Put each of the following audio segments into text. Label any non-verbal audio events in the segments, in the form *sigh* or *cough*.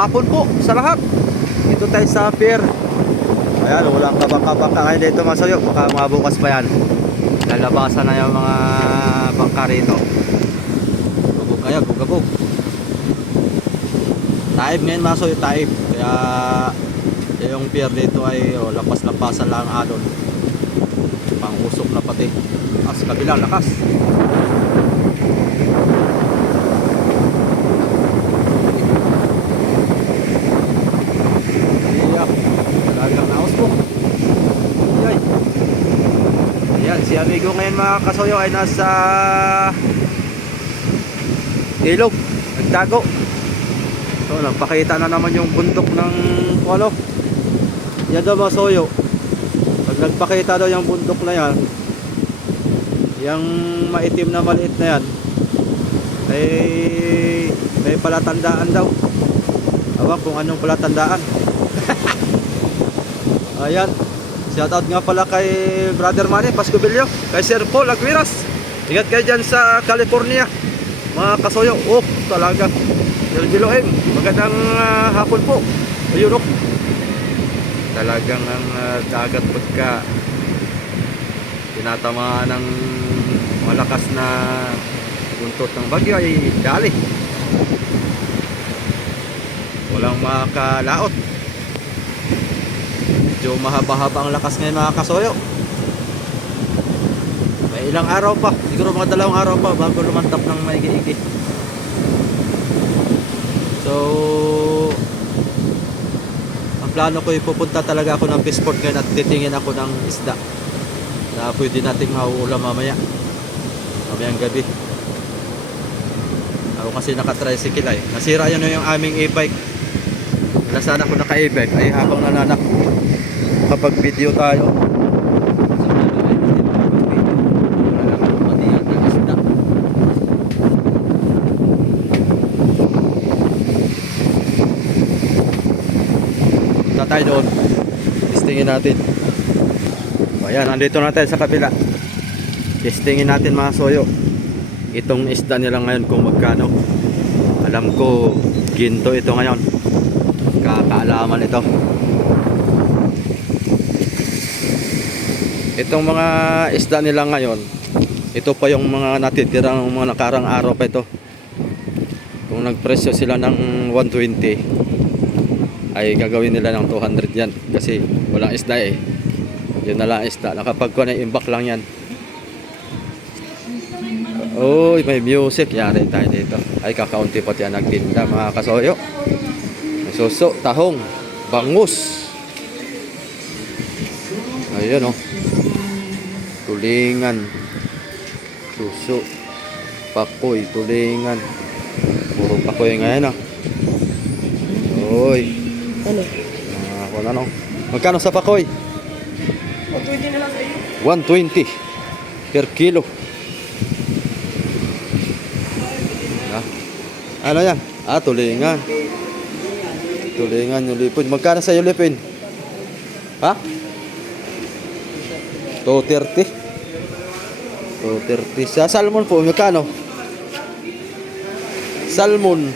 hapon po sa lahat. Ito tayo sa pier. Ayan, walang kabangka-bangka ngayon dito masayo. Baka mga bukas pa yan. Lalabasan na yung mga bangka rito. Gubog ngayon, gubog Taib ngayon masayo, taib. Kaya yung pier dito ay oh, lapas-lapasan lang ang alon. Pang-usok na pati. Ah, sa kabila, lakas. Iya, talagang naos po. Yay. Ayan, si amigo ngayon mga kasoyo ay nasa ilog, nagtago. So, nagpakita na naman yung bundok ng ano. Yan daw mga soyo. Pag nagpakita daw yung bundok na yan, yung maitim na maliit na yan, ay may palatandaan daw. Awan kung anong palatandaan. *laughs* Ayan. Shoutout nga pala kay Brother Manny Pascubilio, kay Sir Paul Aguiras. Ingat kayo dyan sa California. Mga kasoyo. Oh, talaga. Sir Biloem, magandang ah, hapon po. Ayun oh. Talagang ang ah, dagat pagka tinatamaan ng malakas na buntot ng bagyo ay dali. Walang makalaot. Medyo mahaba-haba ang lakas ngayon mga kasoyo. May ilang araw pa. Siguro mga dalawang araw pa bago lumantap ng maigi-igi. So, ang plano ko ay pupunta talaga ako ng Peaceport ngayon at titingin ako ng isda na pwede nating mauulam mamaya. Mamayang gabi. Ako kasi naka-tricycle ay. Nasira yun yung aming e-bike. Nasaan ako naka-e-bike ay habang nananak kapag video tayo. Punta tayo doon. Testingin natin. Ayan, nandito na tayo sa kabila. Testingin natin mga soyo. Itong isda nila ngayon kung magkano. Alam ko, ginto ito ngayon. Kakaalaman ito. Itong mga isda nila ngayon, ito pa yung mga natitirang mga nakarang araw pa ito. Kung nagpresyo sila ng 120, ay gagawin nila ng 200 yan. Kasi walang isda eh. Yun na lang ang isda. Nakapag na imbak lang yan. Uy, may music. Yari tayo dito. Ay, kakaunti pati ang nagtinda mga kasoyo. May suso, tahong, bangus. Ayun oh. Tulingan. Suso. Pakoy, tulingan. Puro pakoy ngayon ah. Uy. Ano? Ah, kung ano. Magkano sa pakoy? O, pwede na lang sa iyo. 120 per kilo. Ah, ano yan? Ah, tulingan. Tulingan yung lipin. Magkano sa iyo lipin? Ha? 230. 230. Sa salmon po, magkano? Salmon.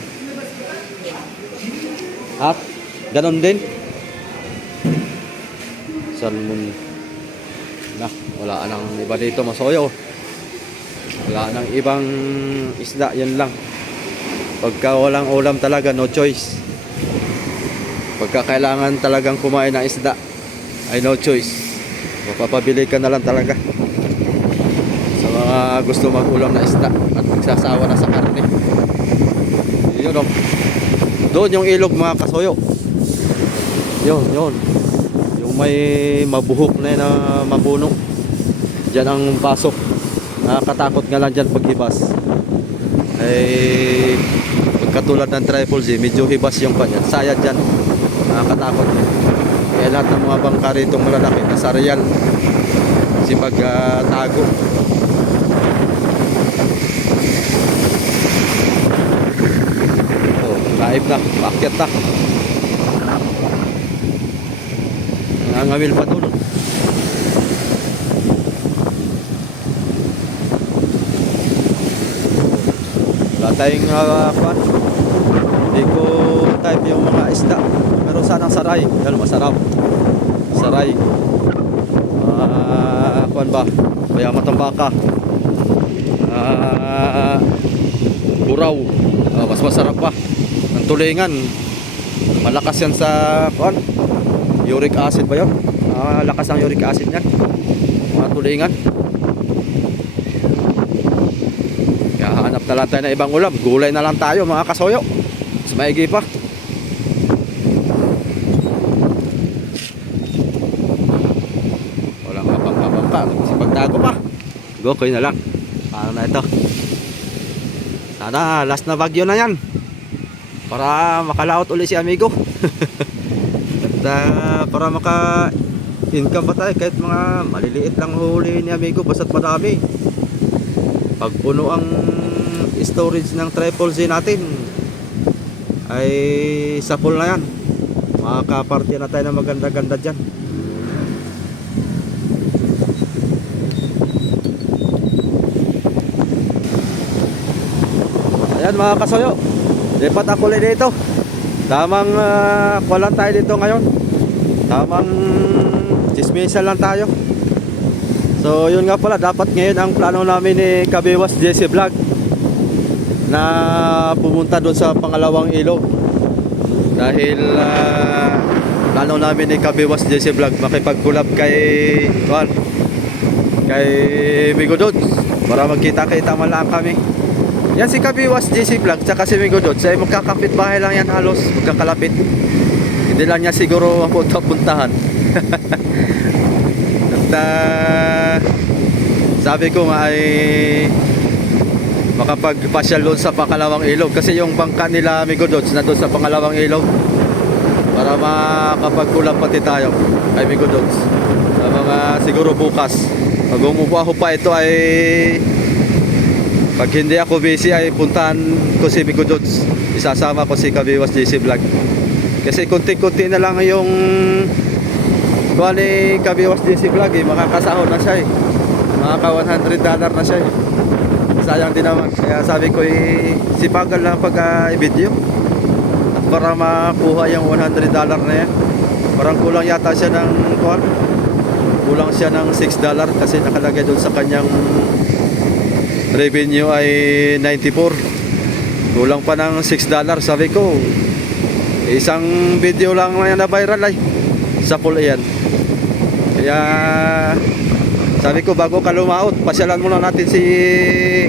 At, ganon din. Salmon. Na, wala nang iba dito masoyo. Wala nang ibang isda, yan lang. Pagka walang ulam talaga, no choice. Pagka kailangan talagang kumain ng isda, ay no choice. Mapapabili ka na lang talaga. Mga gusto mag-ulam na isda at nagsasawa na sa karne. Yun o. Doon yung ilog mga kasoyo. Yun, yun. Yung may mabuhok na yun na mabuno. Diyan ang pasok. Nakakatakot nga lang dyan pag hibas. Eh, pagkatulad ng triple Z, medyo hibas yung kanya. Sayad dyan. Nakakatakot. Kaya lahat ng mga bangka rito malalaki, nasa real. Kasi pag ah, tago. Live na, paakyat na. Nangangamil pa doon. Wala tayong uh, pan. Hindi ko type yung mga isda. Pero sanang saray. Yan, masarap. Saray. Ah, kuan ba? Kaya matambaka. Ah, buraw. Ah, mas masarap pa. Tulingan. Malakas yan sa kuan. Uric acid ba yun? Ah, lakas ang uric acid niyan. Mga tulingan. Kaya hanap na lang tayo ng ibang ulam. Gulay na lang tayo mga kasoyo. Mas maigi pa. Walang abang-abang ka. Kasi pagtago pa. Go, kayo na lang. Paano na ito? Sana last na bagyo na yan. Para makalaot uli si amigo. *laughs* At ah, para maka income pa tayo kahit mga maliliit lang huli ni amigo basta't madami. Pag puno ang storage ng triple Z natin ay sa pool na yan. Makakaparty na tayo ng maganda-ganda dyan. Ayan mga kasoyo. Lipat ako ulit dito. Tamang uh, kuwalan tayo dito ngayon. Tamang chismisan lang tayo. So yun nga pala, dapat ngayon ang plano namin ni Kabiwas JC Vlog na pumunta doon sa pangalawang ilog. Dahil ah, plano namin ni Kabiwas JC Vlog makipag-collab kay Juan, kay Migo Dods para magkita-kita man lang kami. Yan si Kabiwas JC Vlog tsaka si Migo Dods ay magkakapit bahay lang yan halos, magkakalapit. Hindi lang niya siguro mapunta-puntahan. *laughs* At ah, sabi ko nga ay makapagpasyal doon sa pangalawang ilog kasi yung bangka nila Dods na doon sa pangalawang ilog para makapagkulang pati tayo kay Dods sa mga siguro bukas. Pag umupo pa ito ay pag hindi ako busy ay puntahan ko si Amigo Dods isasama ko si Kabiwas JC Vlog. Kasi kunti-kunti na lang yung kuha ni Kabiwas JC Vlog eh, makakasahod na siya eh. Makaka 100 dollar na siya eh. Sayang din naman. Kaya sabi ko eh, sipagan lang pag uh, i-video. At para makuha yung 100 dollar na yan. Parang kulang yata siya ng kuhan kulang siya ng 6 dollar kasi nakalagay doon sa kanyang revenue ay 94 kulang pa ng 6 dollar sabi ko isang video lang yan na viral ay sa full yan kaya sabi ko bago ka lumaot, pasyalan muna natin si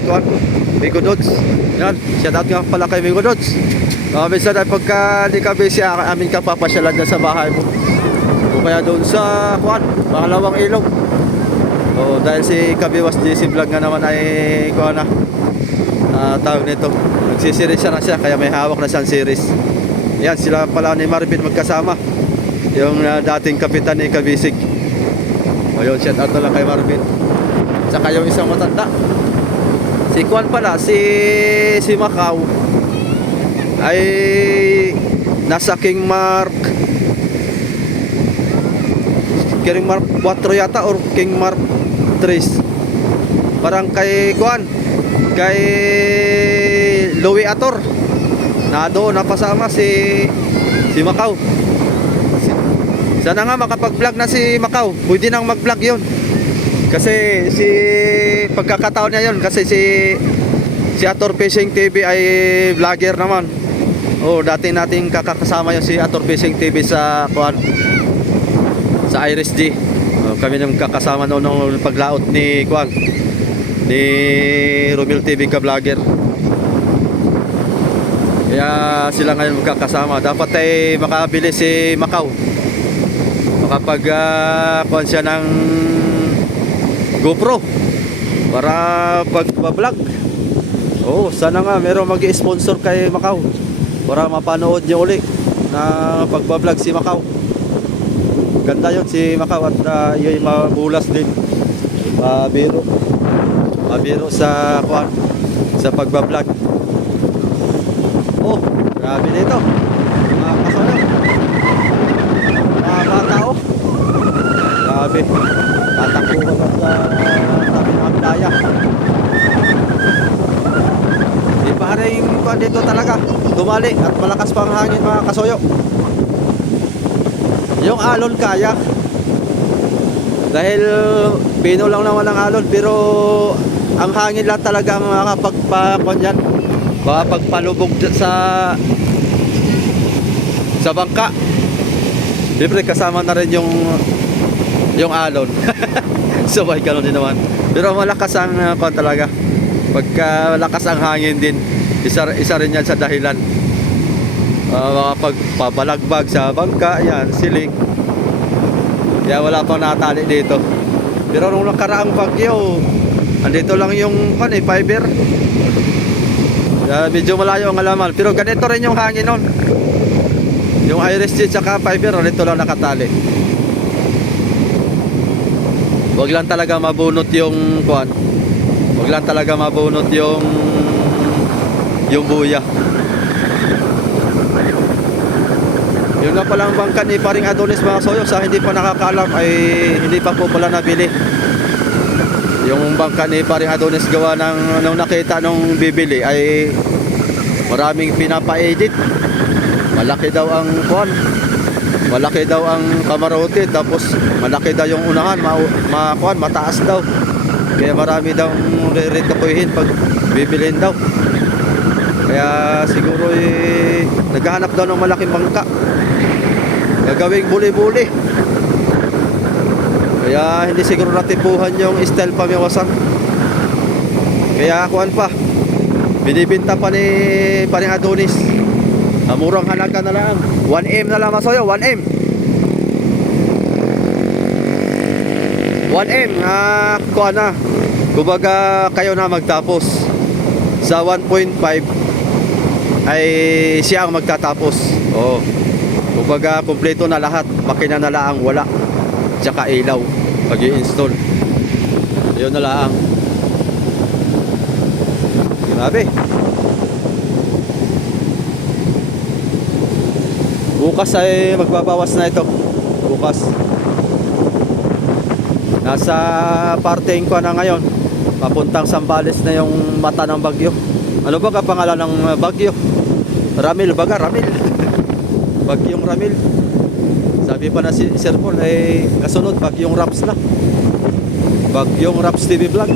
Kuan, Migo Dods. Yan, shout out nga pala kay Migo Dods. Uh, minsan ay pagka di ka busy, ah, amin ka papasyalan dyan sa bahay mo. O kaya doon sa Kuan, pangalawang ilog. O dahil si Kabiwas JC Vlog nga naman ay Kuan na. Uh, tawag nito. Nagsisiris siya na siya, kaya may hawak na siyang series. Yan, sila pala ni Marvin magkasama. Yung ah, dating kapitan ni Kabisig. O yun, shout out lang kay Marvin. Tsaka yung isang matanda. Si Kwan pala, si si Macau ay nasa King Mark King Mark 4 yata or King Mark 3 parang kay Kwan kay Louis Ator na doon napasama si si Macau sana nga makapag-vlog na si Macau. Pwede nang mag-vlog yun. Kasi si pagkakataon niya yun kasi si si Ator Fishing TV ay vlogger naman. Oh, dati nating kakakasama yung si Ator Fishing TV sa kuan sa Iris G. Kami nang kakasama noon nung paglaot ni kuan ni Romil TV ka vlogger. Kaya sila ngayon magkakasama. Dapat ay makabili si Macau makapag uh, kuhan siya ng GoPro para pag-vlog oh sana nga meron mag-sponsor kay Macau para mapanood niyo uli na pag-vlog si Macau ganda yun si Macau at uh, yun mabulas din mabiro mabiro sa kuhan sa pag-vlog oh grabe nito mga kasama mga bata oh. Grabe. Tatakbo ba sa tabi ng daya. Di pa rin dito talaga. dumali at malakas pa ang hangin mga kasoyo. Yung alon kaya. Dahil pino lang naman ang alon pero ang hangin lang talaga ang makapagpakon yan. Makapagpalubog sa sa bangka. Siyempre kasama na rin yung yung alon. *laughs* Sabay ganun din naman. Pero malakas ang uh, talaga. Pagka malakas ang hangin din, isa, isa rin yan sa dahilan. Makapagpabalagbag sa bangka, yan, silik. Kaya wala pang natali dito. Pero nung nakaraang bagyo, andito lang yung kan eh, fiber. Kaya medyo malayo ang alaman. Pero ganito rin yung hangin nun. Yung iris G tsaka fiber, nito lang nakatali. Wag lang talaga mabunot yung kuan. Wag lang talaga mabunot yung yung buya. Yun nga palang bangka ni paring Adonis mga soyo sa hindi pa nakakaalam ay hindi pa po pala nabili. Yung bangka ni paring Adonis gawa ng nung nakita nung bibili ay maraming pinapa-edit. Malaki daw ang kuan. Malaki daw ang kamarote tapos malaki daw yung unahan, ma, ma kuan, mataas daw. Kaya marami daw riritapuhin pag bibilhin daw. Kaya siguro eh, naghahanap daw ng malaking bangka. Gagawing buli-buli. Kaya hindi siguro natipuhan yung style pamiwasan. Kaya kuan pa. Binibinta pa ni paring Adonis. Ang murang halaga na lang. 1M na lang masoyo, 1M. 1M, ah, kuha na. Kumbaga kayo na magtapos. Sa 1.5 ay siya ang magtatapos. Oo. Kumbaga kumpleto na lahat. Makina na lang wala. Tsaka ilaw pag i-install. Yun na lang. Grabe. Bukas ay magbabawas na ito. Bukas. Nasa parting ko na ngayon. Papuntang Sambales na yung mata ng bagyo. Ano ba ka pangalan ng bagyo? Ramil baga, Ramil. *laughs* Bagyong Ramil. Sabi pa na si Sir Paul ay kasunod bagyong Raps na. Bagyong Raps TV vlog.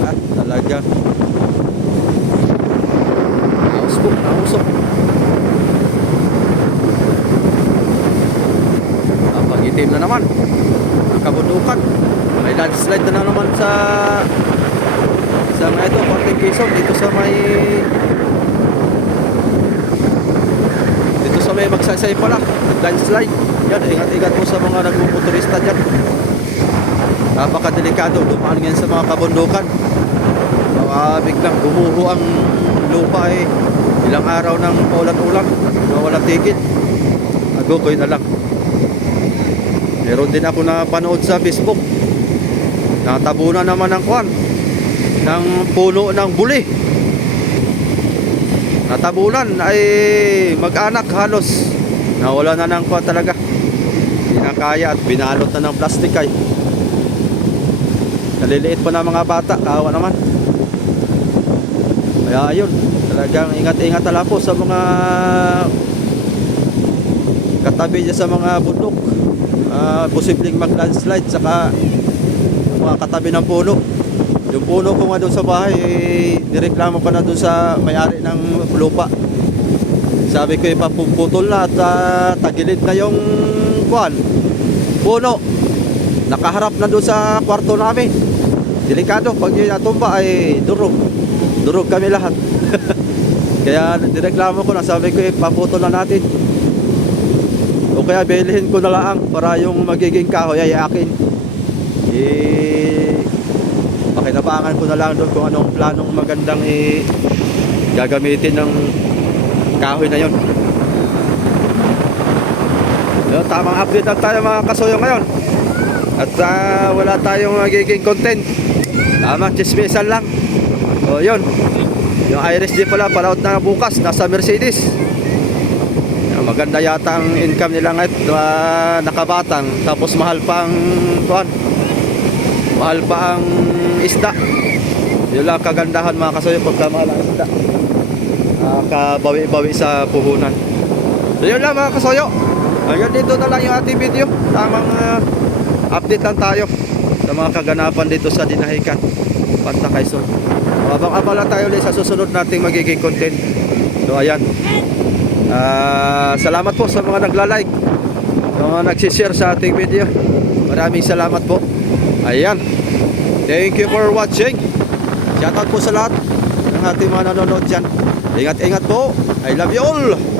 Ah, talaga. Nausok, nausok. Napag-itim na naman. Ang kabundukan. May landslide na naman sa sa mga ito, Parting Quezon, dito sa may may magsaysay pala, landslide. Yan, ingat-ingat po sa mga nagmumotorista dyan. Napakadelikado, dumaan ngayon sa mga kabundukan. Baka biglang gumuho ang lupa eh. Ilang araw ng ulan-ulan, na walang tigil. Agugoy na lang. Meron din ako na panood sa Facebook. Natabunan naman ng kwan ng puno ng buli. Natabunan ay mag-anak halos. Nawala na ng kwan talaga. Hindi na kaya at binalot na ng plastic ay. Naliliit pa na mga bata, kawa naman. Kaya ayun, talagang ingat-ingat na lang po sa mga katabi niya sa mga bundok. Ah, posibleng mag-landslide saka mga katabi ng puno. Yung puno ko nga doon sa bahay, eh, nireklamo ko na doon sa may-ari ng lupa. Sabi ko ipapuputol na at ah, tagilid na yung kuan. Puno. Nakaharap na doon sa kwarto namin. Delikado pag yun natumba ay durog. Durog kami lahat. *laughs* Kaya nireklamo ko na sabi ko ipaputol na natin. O kaya bilhin ko na lang para yung magiging kahoy ay akin. Eh, pakinabangan ko na lang doon kung anong planong magandang eh, gagamitin ng kahoy na yon. So, tamang update lang tayo mga kasuyo ngayon. At ah, wala tayong magiging content. Tamang chismisan lang. O yun. Yung Iris G pala, palaut na bukas. Nasa Mercedes. Maganda yata ang income nila ngayon. ah, nakabatang. Tapos mahal pa ang kuhan. Mahal pa ang isda. Yun lang kagandahan mga kasuyo pagka mahal ang isda. Nakakabawi-bawi sa puhunan. So yun lang mga kasoyo. Hanggang dito na lang yung ating video. Tamang ah, update lang tayo sa mga kaganapan dito sa Dinahican, Panta Quezon. Abang-abala tayo ulit sa susunod nating magiging content. So ayan. Ah, salamat po sa mga nagla-like, mga nagsishare sa ating video. Maraming salamat po. Ayan. Thank you for watching. Shoutout po sa lahat ng ating mga nanonood dyan. Ingat-ingat po. I love you all.